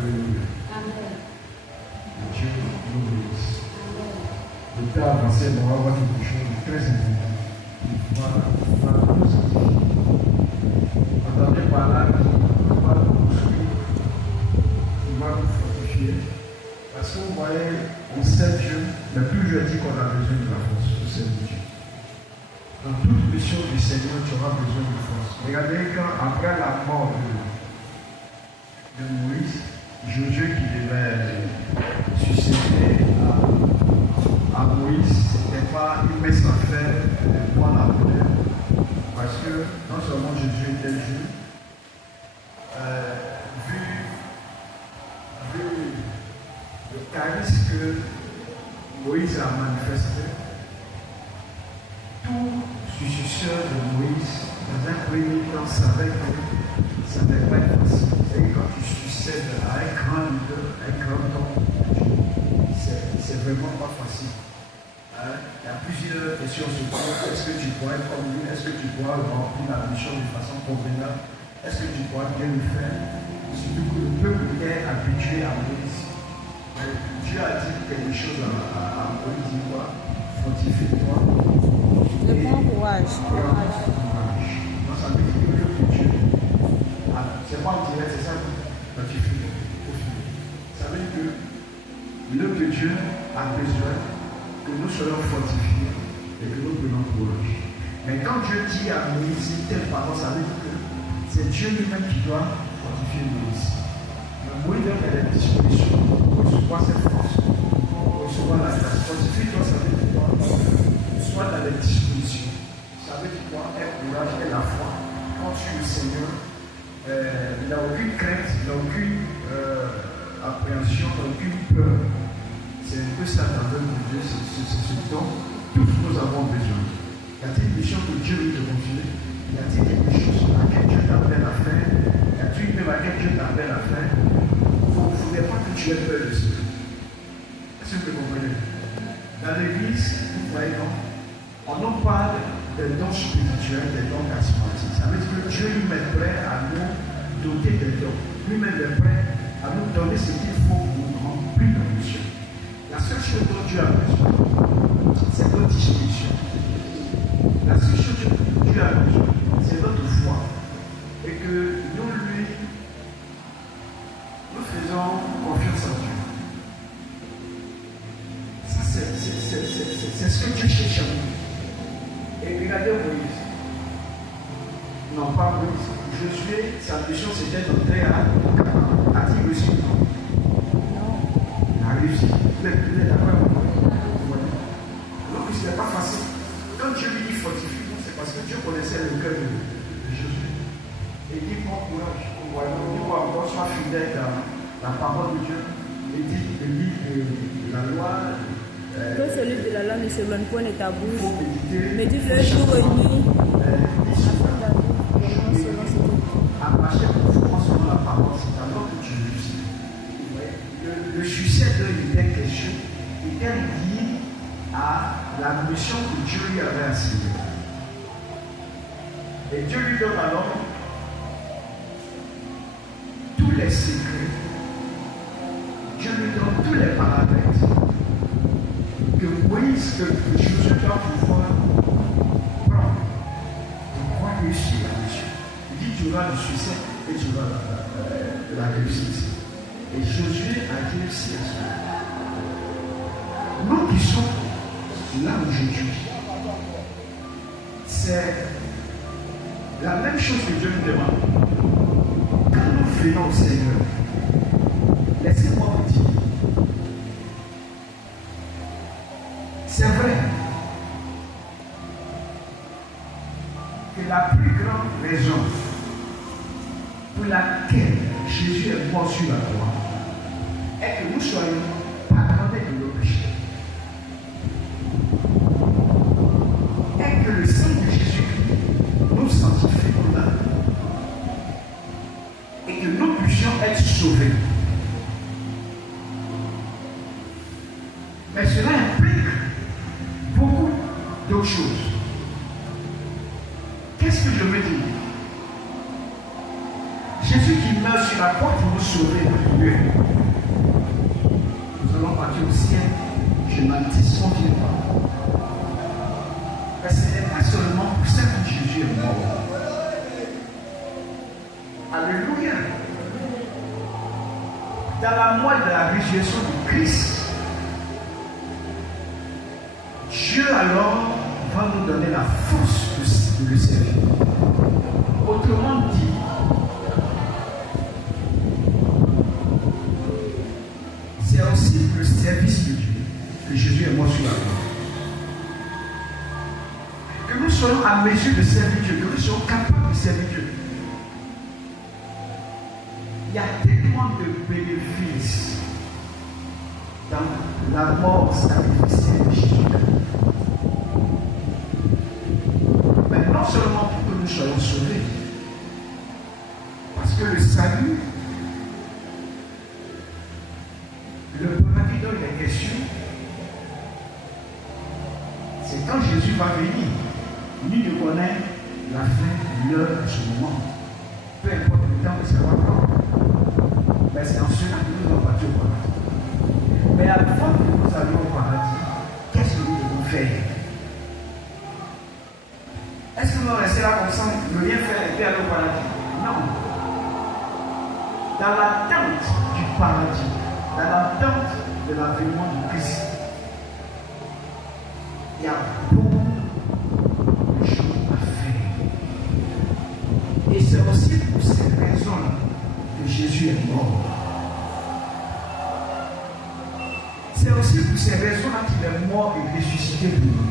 Alléluia. Dieu nous bénisse. Le temps avancé, on va voir quelque chose de très important. On va nous sanctifier. Entendez par là, on va nous construire, on va nous fortifier. Parce que vous voyez, on sait Dieu, mais plus je dis qu'on a besoin de la force, on sait Dieu. Dans toute mission du Seigneur, tu auras besoin de force. Regardez quand, après la mort de Moïse, Josué qui devait succéder à Moïse, ce n'était pas une messe à faire de prendre la relève. Parce que non seulement Josué était Dieu, vu le charisme que Moïse a manifesté, tout successeur de Moïse, dans un premier temps, savait que ça n'allait pas être facile. Et quand tu succèdes à un grand leader, un grand homme, c'est vraiment pas facile. Il y a plusieurs questions sur toi. Est-ce que tu pourrais être comme lui? Est-ce que tu pourras remplir la mission de façon convenable? Est-ce que tu pourras bien le faire? Surtout que le peuple est habitué à Moïse. Dieu a dit quelque chose à Moïse, dit quoi? Fortifie-toi. Le bon courage. Non, ça veut dire que l'œuvre de Dieu, c'est pas en direct, c'est ça que tu fais. Ça veut dire que l'œuvre de Dieu a besoin que nous soyons fortifiés et que nous prenions courage. Mais quand Dieu dit à Moïse une telle parole, ça veut dire que c'est Dieu lui-même qui doit fortifier Moïse. Mais Moïse doit faire des dispositions pour recevoir cette force, pour recevoir la grâce. Fortifie-toi, ça veut dire quoi? Soit dans les dispositions. Ça veut dire quoi? Un courage et la foi. Quand tu es le Seigneur, il n'a aucune crainte, il n'a aucune appréhension, il n'a aucune peur. C'est un peu ça dans l'œuvre de Dieu, c'est ce dont tous nous avons besoin. Y a-t-il une mission que Dieu veut te confier? Y a-t-il quelque chose à laquelle Dieu t'appelle à faire? Y a-t-il une œuvre à laquelle Dieu t'appelle à faire? Il ne faudrait pas que tu aies peur de cela. Est-ce que vous comprenez? Dans l'église, vous voyez, non? On en parle des dons spirituels, des dons charismatiques. Ça veut dire que Dieu lui-même est prêt à nous doter des dons. Lui-même est prêt à nous donner ce qu'il faut pour remplir la mission. La seule chose dont Dieu a besoin, c'est notre disposition. La seule chose dont Dieu a besoin, c'est notre foi. Et que nous faisons confiance en Dieu. Ça, c'est ce que Dieu cherche à nous. Et regardez Moïse. Non, pas Moïse. Josué, sa mission c'était d'entrer à Canaan. A-t-il réussi? Non. Il a réussi. Vous êtes d'accord? Donc ce n'est pas facile. Quand Dieu lui dit fortifie, c'est parce que Dieu connaissait le cœur de Josué. Et il dit prends courage. Nous encore sois fidèle dans la parole de Dieu. Il dit le livre de la loi. Que celui de la loi ne s'éloigne point de ta bouche. Médite-le jour et nuit. À marcher conformément selon la parole, c'est alors que tu réussis. Le succès de l'idée question était lié à la mission que Dieu lui avait assignée. Et Dieu lui donne alors tous les secrets. Dieu lui donne tous les paramètres que Moïse, que Josué doit pouvoir prendre pour pouvoir réussir la mission. Il dit tu auras le succès et tu auras la réussite. Et Josué a réussi à cela. Nous qui sommes là aujourd'hui, c'est la même chose que Dieu nous demande. Quand nous venons au Seigneur, laissez-moi vous dire, c'est vrai que la plus grande raison pour laquelle Jésus est mort sur la croix est que nous soyons pardonnés de nos péchés. Et que le sang de Jésus-Christ nous sanctifie pour l'âme. Et que nous puissions être sauvés. Mais cela implique beaucoup d'autres choses. Qu'est-ce que je veux dire? Jésus qui meurt sur la porte pour nous sauver de Dieu. Nous allons partir au ciel. Je n'en disconviens pas. Mais ce n'est pas seulement pour ça que Jésus est mort. Alléluia. Dans la moelle de la résurrection de Christ, Dieu alors va nous donner la force de le servir. Autrement dit, c'est aussi pour le service de Dieu que Jésus est mort sur la croix. Que nous soyons à mesure de servir Dieu, que nous soyons capables de servir Dieu. Il y a tellement de bénéfices dans la mort sacrificielle de Jésus. Mais non seulement pour que nous soyons sauvés, parce que le salut, le paradis dont il est question, c'est quand Jésus va venir. Lui ne connaît la fin, l'heure, ce moment. Peu importe le temps, c'est pas grave. Mais c'est en cela que nous allons partir au paradis. Mais avant que nous allions au paradis, qu'est-ce que nous devons faire? Est-ce que nous allons rester là comme ça, ne rien faire et puis aller au paradis? Non. Dans l'attente du paradis, dans l'attente de l'avènement du Christ, il y a beaucoup de choses à faire. Et c'est aussi pour ces raisons-là que Jésus est mort. C'est aussi pour ces raisons-là qu'il est mort et ressuscité pour nous.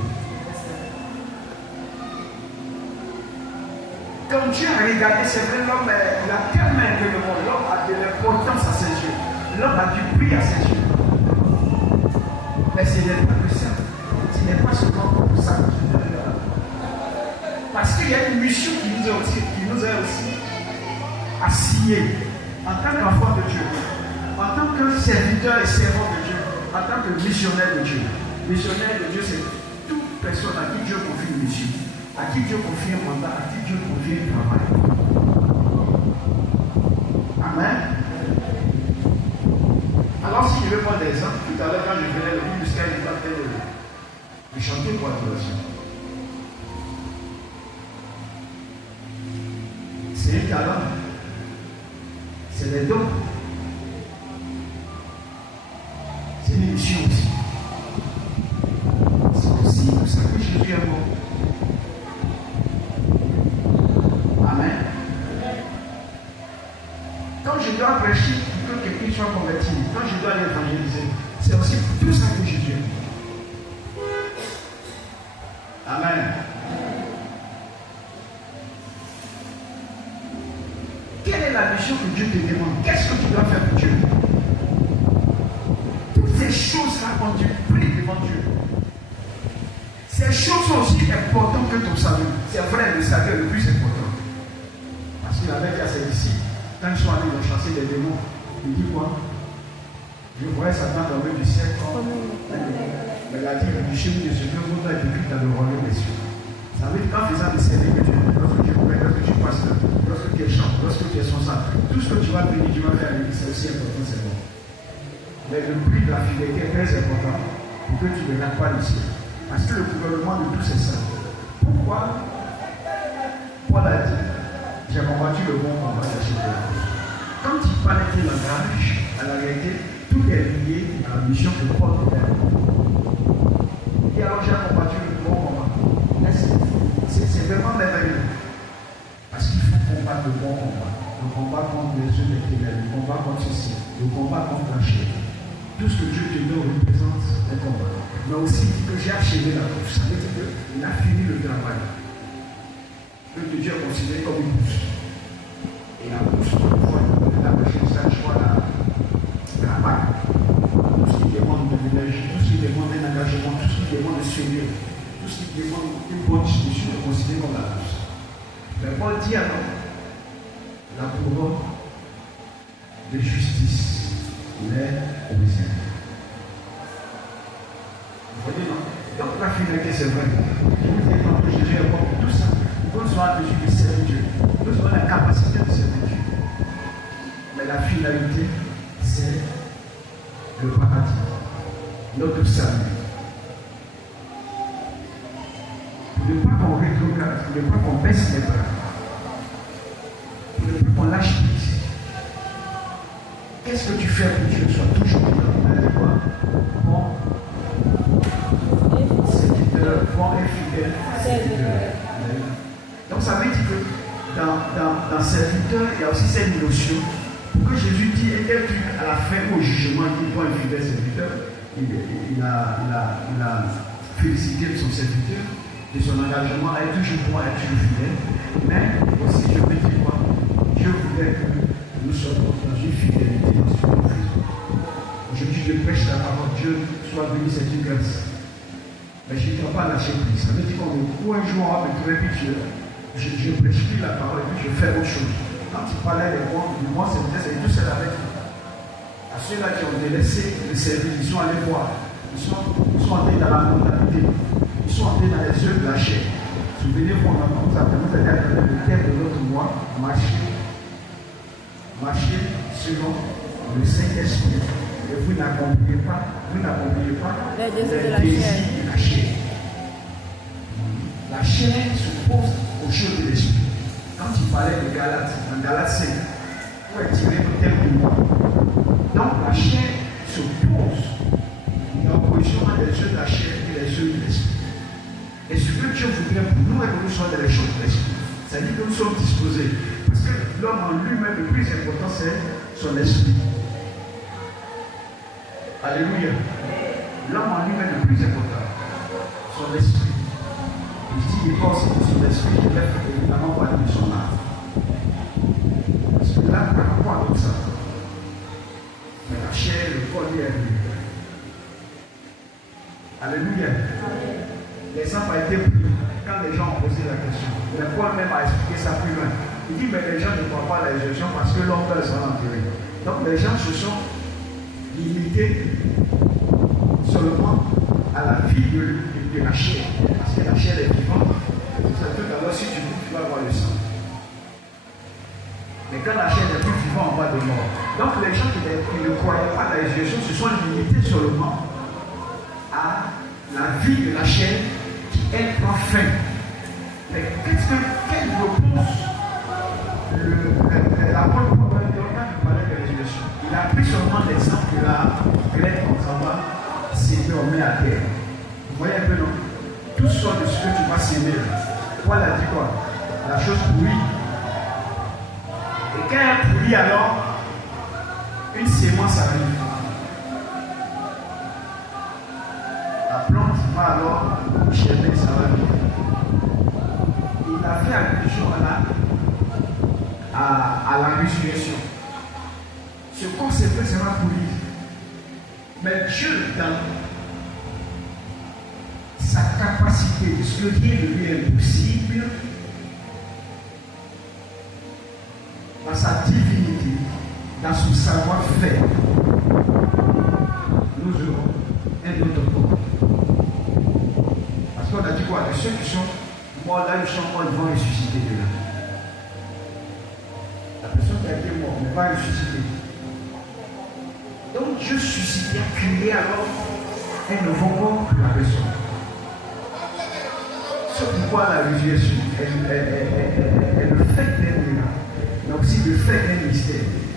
Quand Dieu a regardé, c'est vrai, l'homme il a tellement aimé le monde, l'homme a de l'importance à ses yeux, l'homme a du prix à ses yeux. Mais ce n'est pas que ça. Ce n'est pas seulement pour ça que Dieu est là. Parce qu'il y a une mission qui nous est aussi assignée en tant qu'enfant de Dieu, en tant que serviteur et servant de Dieu, en tant que missionnaire de Dieu. Missionnaire de Dieu, c'est toute personne à qui Dieu confie une mission, à qui Dieu confie un mandat, à qui Dieu confie un travail. Amen. Alors, si je veux prendre des exemples, tout à l'heure, quand je venais le but jusqu'à il était en train de chanter pour l'adoration. C'est un talent. C'est des dons. C'est une mission aussi. C'est aussi pour ça que Jésus est mort. Amen. Quand je dois prêcher pour que quelqu'un soit converti, quand je dois l'évangéliser, c'est aussi pour tout ça que Jésus est mort. Amen. Quelle est la mission que Dieu te demande? Qu'est-ce que tu dois faire pour Dieu? Toutes ces choses-là, quand tu pries devant Dieu, ces choses sont aussi importantes que ton salut. C'est vrai, le salut est le plus important. Parce qu'il avait dit à ses disciples, quand ils sont allés chasser des démons, il dit quoi? Je voyais Satan tomber du ciel. Mais il a dit, le chemin de ce que vous avez écrit dans le royaume des cieux. Ça veut dire qu'en faisant des services que Dieu, lorsque tu pries, lorsque tu passes, lorsque tu es chantes, lorsque tu es son sang, tout ce que tu vas bénir, tu vas faire avec lui, c'est aussi important, c'est bon. Mais le prix de la fidélité est très important pour que tu ne rates pas le ciel. Parce que le gouvernement de tous c'est ça. Pourquoi Paul a dit, j'ai combattu le bon combat de Jésus. Quand il parlait de langage, à la réalité, tout est lié à la mission que Paul fait. Et alors j'ai combattu le bon combat. C'est vraiment merveilleux. Parce qu'il faut combattre le bon combat. Le combat contre les yeux des ténèbres, le combat contre ceci, le combat contre la chair. Tout ce que Dieu te donne représente un combat. Mais aussi que j'ai achevé la course. Ça veut dire qu'il a fini le travail. Que Dieu est considéré comme une course. Et la course, la recherche, ça, je vois la balle. Tout ce qui demande de l'énergie, tout ce qui demande un engagement, tout ce qui demande de sérieux, tout ce qui demande une bonne discussion est considéré comme la course. Mais Paul dit alors la couronne de justice l'est au ciel. Vous voyez, non? Donc la finalité, c'est vrai. Je vous dis que Jésus est mort pour tout ça. Nous sommes à mesure de servir Dieu. Nous avons la capacité de servir Dieu. Mais la finalité, c'est le paradis, notre salut. Pour ne pas qu'on rétrograde, pour ne pas qu'on baisse les bras, pour ne pas qu'on lâche prise. Qu'est-ce que tu fais pour que Dieu soit toujours là? Bon serviteur, bon et fidèle serviteur. Donc ça veut dire que dans serviteur, il y a aussi cette notion que Jésus dit, et quel truc à la fin au jugement, il dit bon et fidèle serviteur, il a félicité son serviteur de son engagement à être toujours bon, à être toujours fidèle. Mais aussi, je veux dire quoi? Dieu voulait que nous soyons dans une fidélité dans ce que nous faisons. Aujourd'hui, je prêche la parole de Dieu, soit venu, c'est une grâce. Mais je ne dois pas lâcher prise. Ça veut dire qu'on me trouve un jour, on me trouve pitié. Je ne prêche plus la parole et puis je fais autre chose. Quand il parlait de moi, c'est tout seul avec moi. À ceux-là qui ont délaissé le service, ils sont allés voir. Ils sont entrés dans la mondanité. Ils sont entrés dans les yeux de la chair. Souvenez-vous, on a commencé à permettre le thème de notre mois, marcher selon le Saint-Esprit. Et vous n'accomplirez pas les désirs de la chair. La chair s'oppose aux choses de l'esprit. Quand il parlait de Galates, dans Galates 5, pour attirer le thème du mois. Donc la chair s'oppose en opposition à les yeux de la chair et les yeux de l'esprit. Et ce que Dieu voudrait pour nous est que nous soyons dans les choses de l'esprit. C'est-à-dire que nous sommes disposés. Parce que l'homme en lui-même, le plus important, c'est son esprit. Alléluia. L'homme en lui-même, le plus important, son esprit. Il dit qu'il pense que son esprit ne peut évidemment pas de son âme. Parce que là, par rapport à tout ça, mais la chair, le corps lui est venu. Alléluia. L'exemple a été pris quand les gens ont posé la question. Le Paul même a expliqué ça plus loin. Il dit, mais les gens ne croient pas à la résurrection parce que l'homme peut s'en enterrer. Donc les gens se sont limités seulement à la vie de la chair. Parce que la chair est vivante. C'est tout d'abord, si tu bouges, tu vas avoir le sang. Mais quand la chair n'est plus vivante, on va de mort. Donc les gens qui ne croyaient pas à la résurrection se sont limités seulement à la vie de la chair qui, elle, prend fin. Mais quelle réponse l'apôtre Paul parlait de résurrection? Il a pris seulement l'exemple de la grève en travail s'était remis à terre. Vous voyez un peu, non? Tout sort de ce que tu vas s'aimer. Paul a dit quoi? La chose pourrie. Et quand elle pourrit, alors, une sémence arrive. La plante va alors germer, ça va vivre. Il a fait allusion à la résurrection. Ce corps c'est fait sera pourri. Mais Dieu, dans sa capacité de ce que rien ne lui est impossible, dans sa divinité, dans son savoir-faire, nous aurons un autre corps. Parce qu'on a dit quoi? Que ceux qui sont morts là, ils sont morts, ils vont ressusciter de là. La personne qui a été morte ne va ressusciter. Donc Dieu suscite, il a créé alors un nouveau corps pour la personne. C'est pourquoi la résurrection est le fait d'être là, mais aussi le fait d'un mystère.